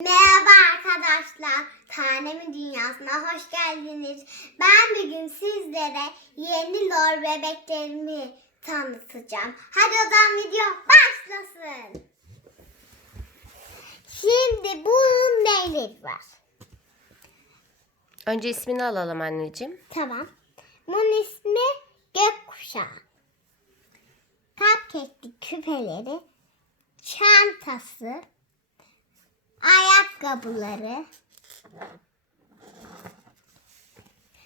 Merhaba arkadaşlar. Tanemin dünyasına hoş geldiniz. Ben bugün sizlere yeni lor bebeklerimi tanıtacağım. Hadi o zaman video başlasın. Şimdi bunun neyleri var? Önce ismini alalım anneciğim. Tamam. Bunun ismi Gökkuşağı. Cupcake'li küpeleri, çantası, ayakkabıları,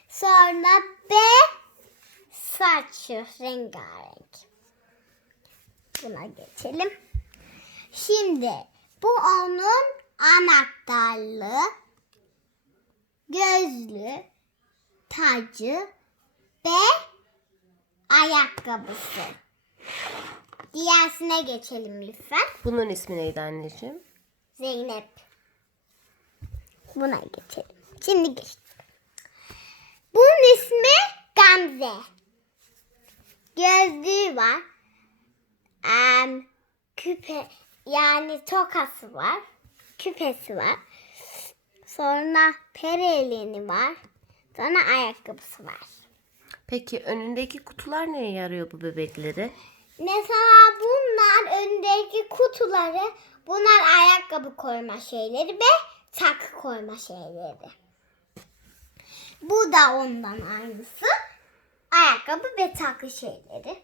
sonra B saçı rengarenk. Buna geçelim. Şimdi bu onun anahtarlığı, gözlü, tacı ve ayakkabısı. Diğersine geçelim lütfen. Bunun ismi neydi anneciğim? Zeynep. Buna geçelim. Şimdi geç. Bunun ismi Gamze. Gözlüğü var. Em, küpe yani tokası var. Küpesi var. Sonra perelini var. Sonra ayakkabısı var. Peki önündeki kutular neye yarıyor bu bebekleri? Mesela bunlar öndeki kutuları, bunlar ayakkabı koyma şeyleri ve takı koyma şeyleri. Bu da ondan aynısı. Ayakkabı ve takı şeyleri.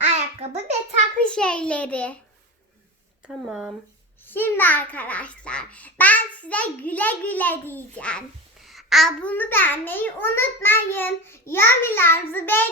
Ayakkabı ve takı şeyleri. Tamam. Şimdi arkadaşlar ben size güle güle diyeceğim. Abone beğenmeyi unutmayın. Yorumlarınızı like.